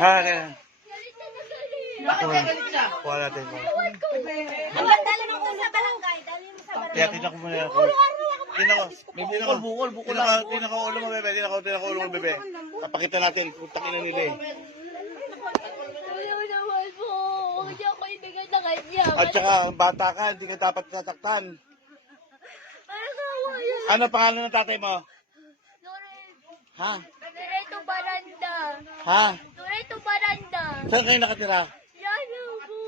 Ha, kaya. Bakit kaya galit siya? Kuha natin. Ang dali mo sa barangay, dali mo sa barangay. Kaya tinak mo na ako. Tinak ko. Bukol. Tinak ko ulo mo, bebe. Tinak ko ulo mo, bebe. Papakita natin kung takinan nila eh. Ayaw naman po. Huwag niyo ako ibigay na kanya. At saka, bata ka, hindi ka dapat tataktan. Parang kawa yun. Ano pangalan ng tatay mo? Ha? Loreto Baranda. Ha? Loreto Baranda. Saan kayo nakatira? Yan lang po.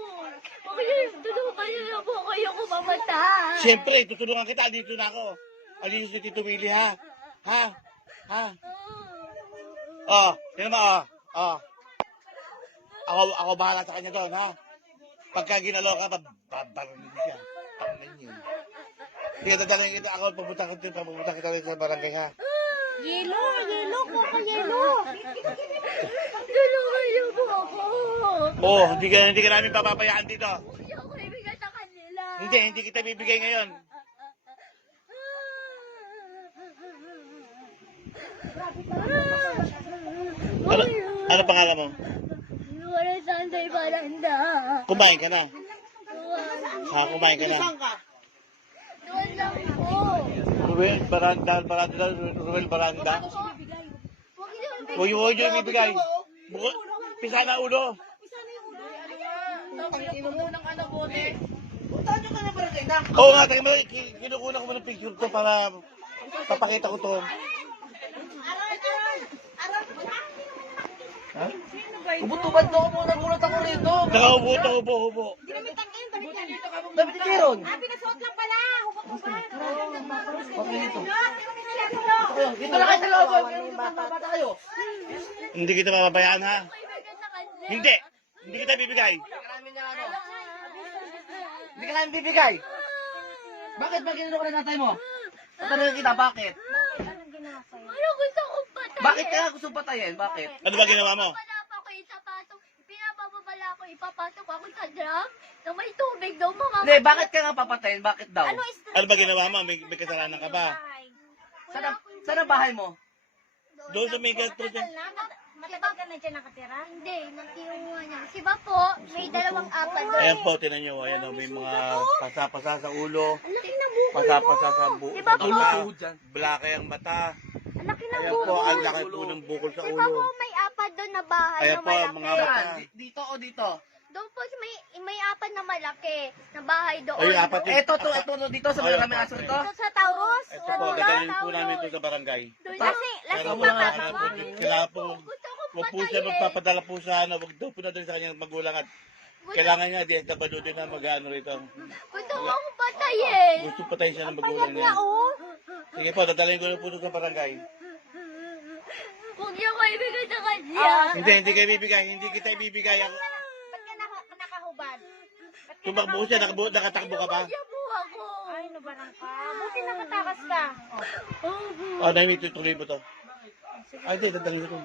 Tulungan niyo na po kayo kumamatay. Siyempre, tutulungan kita. Dito na ako. Alisin si Tito Willie, ha? Ha? Ha? Oh, tingnan mo, oh. Ako bahala sa kanya doon, ha? Pagka ginalaw ka, babarinig ka. Pangin yun. Sige, dadalhin kita. Ako, papunta kita rin sa barangay, ha? Yelo, kuha yelo. Tulungan niyo po ako. Oo, hindi ka namin papapayaan dito. Huwag niyo ako ibigay sa kanila. Hindi kita bibigay ngayon. Ano pangalan mo? Wala Sunday Baranda. Kumain ka na. Ha, kumain ka na. Doon lang po. Ruel Baranda. Huwag niyo Huwag yung ibigay. Pisa na ulo. Inom mo ng anak mo, eh. Punta nyo ka na barangay na. Oo nga, tayo mo. Kinukuna ko mo ng picture to para papakita ko to. Ha? Ubut-ubad na ako mo. Nagulat ako rito. Hubo. Dapat meron. pinasuot lang pala. Hubot-hubot. Dito na kayo sa loob. Bata kayo. Hindi kita mapabayaan, ha? Ibigay sa kanya. Hindi kita bibigay. Hindi ka namin bibigay. Bakit ba ginano ka na tatay mo? Tatanungin kita, bakit? Ano gusto kong patayin? Bakit kaya gusto patayin? Bakit? Ano ba ginawa mo? Wala pa ko yung sapato. Pinapababala ko, ipapasok ako sa drum na may tubig daw mamamatay. Hindi, bakit ka nga papatayin? Bakit daw? Ano ba ginawa mo? May kasalanan ka ba? Saan ang bahay mo? Doon sa may gato dyan. Matagal ka na dyan nakatira? Hindi, nagtiunguhan niya. Si ba po, may dalawang apat doon. Ayan po, tinan nyo. Ayan o, may mga pasa-pasa sa ulo. Ang laki ng buko. Pasa-pasa sa Diba po? mata. Blake ang mata. Ang laki ng Ayan po, ang laki po ng bukol sa Di ba po ulo. may apat doon na bahay Ayan na po, malaki? mga mata. Saan? Dito o dito? Doon po may apat na malaki na bahay doon. Ay, apat yun. Ito, dito sa maraming aso ito. Ito sa Taurus. Ito po, dadalhin po namin ito sa barangay. Doon Kasi, Pero mo na nga. kailangan po, Gusto kong wag po siya patayin. magpapadala po sa ano, wag daw po na sa kanyang magulang at kailangan niya, di kabalo din na mag-ano rito. Gusto kong patayin. Gusto patayin siya ng magulang niya. Sige po, dadalhin ko na po ito sa barangay. Huwag niyo ko ibigay sa kanya. Hindi kayo bibigay, hindi kita ibibigay. Ba't ka nakahubad? Tumakbo siya, nakatakbo ka ba? Kaya po ako. Ay, nabarang ka. Buti nakatakas ka. Oh, dahil itutuloy mo to. Ay, hindi, dadalhin ko.